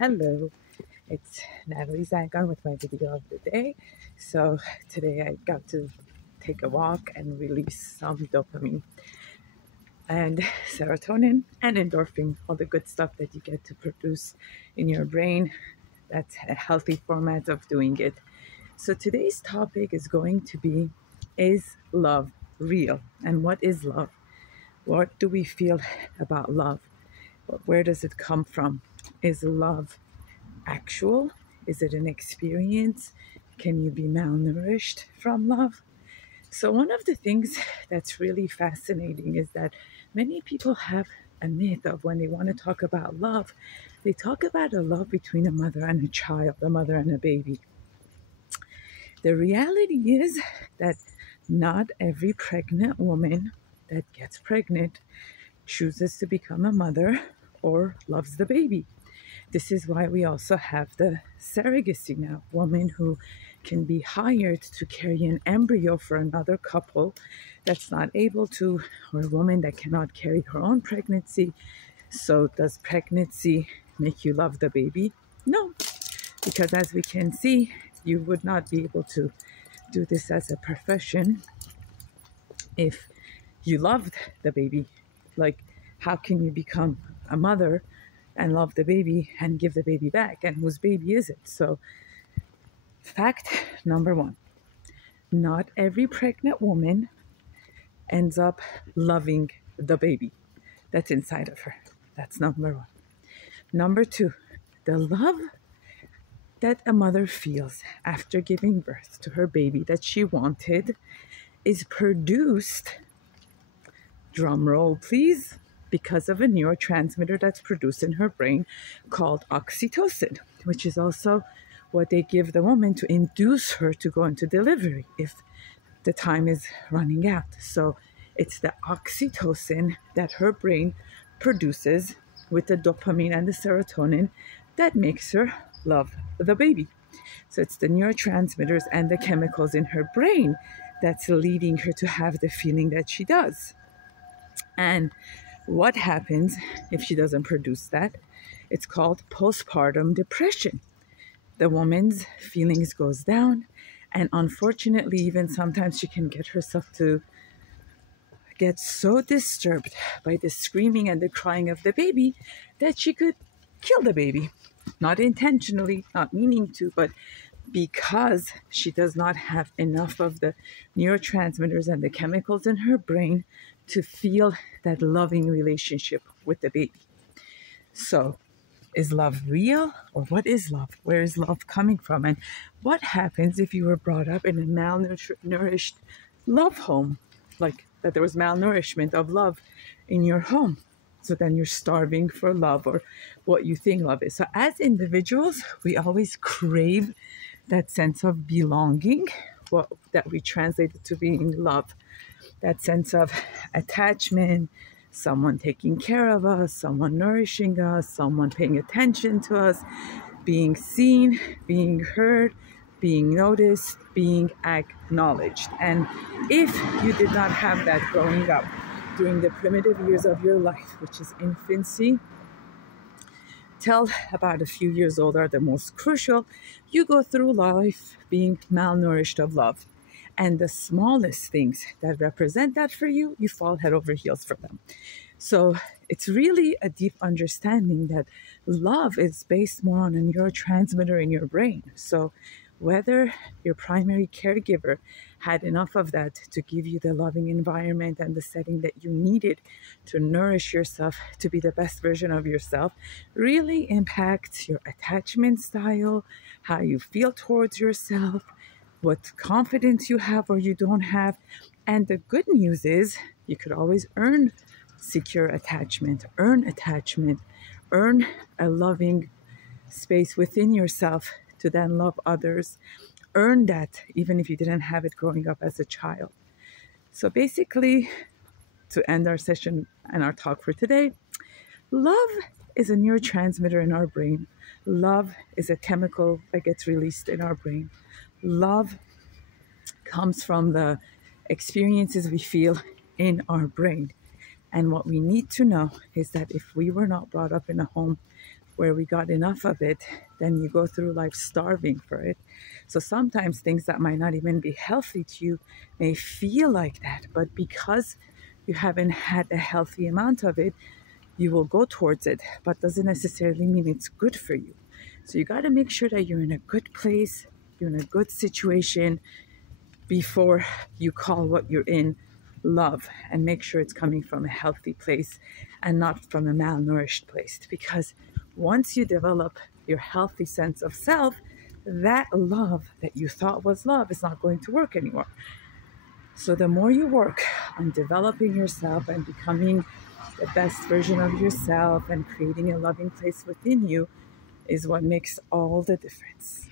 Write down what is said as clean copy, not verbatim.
Hello, it's Natalie Zangon with my video of the day. So today I got to take a walk and release some dopamine and serotonin and endorphin, all the good stuff that you get to produce in your brain. That's a healthy format of doing it. So today's topic is going to be, is love real? And what is love? What do we feel about love? Where does it come from? Is love actual? Is it an experience? Can you be malnourished from love? So, one of the things that's really fascinating is that many people have a myth of when they want to talk about love, they talk about a love between a mother and a child, a mother and a baby. The reality is that not every pregnant woman that gets pregnant chooses to become a mother or loves the baby. This is why we also have the surrogacy now, women who can be hired to carry an embryo for another couple that's not able to, or a woman that cannot carry her own pregnancy. So does pregnancy make you love the baby? No, because as we can see, you would not be able to do this as a profession if you loved the baby. Like, how can you become a mother and love the baby and give the baby back? And whose baby is it? So, fact number one, not every pregnant woman ends up loving the baby that's inside of her. That's number one. Number two, the love that a mother feels after giving birth to her baby that she wanted is produced, drum roll please, because of a neurotransmitter that's produced in her brain called oxytocin, which is also what they give the woman to induce her to go into delivery if the time is running out. So it's the oxytocin that her brain produces with the dopamine and the serotonin that makes her love the baby. So it's the neurotransmitters and the chemicals in her brain that's leading her to have the feeling that she does. And what happens if she doesn't produce that? It's called postpartum depression. The woman's feelings goes down, and unfortunately, even sometimes she can get herself to get so disturbed by the screaming and the crying of the baby that she could kill the baby. Not intentionally, not meaning to, but because she does not have enough of the neurotransmitters and the chemicals in her brain to feel that loving relationship with the baby. So, is love real, or what is love? Where is love coming from? And what happens if you were brought up in a malnourished love home? Like that there was malnourishment of love in your home. So then you're starving for love, or what you think love is. So as individuals, we always crave that sense of belonging, that we translated to being love. That sense of attachment, someone taking care of us, someone nourishing us, someone paying attention to us, being seen, being heard, being noticed, being acknowledged. And if you did not have that growing up during the primitive years of your life, which is infancy, till about a few years old are the most crucial, you go through life being malnourished of love. And the smallest things that represent that for you, you fall head over heels for them. So it's really a deep understanding that love is based more on a neurotransmitter in your brain. So whether your primary caregiver had enough of that to give you the loving environment and the setting that you needed to nourish yourself to be the best version of yourself, really impacts your attachment style, how you feel towards yourself, what confidence you have or you don't have. And the good news is you could always earn secure attachment, earn a loving space within yourself to then love others. Earn that even if you didn't have it growing up as a child. So basically, to end our session and our talk for today, love is a neurotransmitter in our brain. Love is a chemical that gets released in our brain. Love comes from the experiences we feel in our brain. And what we need to know is that if we were not brought up in a home where we got enough of it, then you go through life starving for it. So sometimes things that might not even be healthy to you may feel like that, but because you haven't had a healthy amount of it, you will go towards it, but doesn't necessarily mean it's good for you. So you got to make sure that you're in a good place, you're in a good situation before you call what you're in love, and make sure it's coming from a healthy place and not from a malnourished place. Because once you develop your healthy sense of self, that love that you thought was love is not going to work anymore. So the more you work on developing yourself and becoming the best version of yourself and creating a loving place within you is what makes all the difference.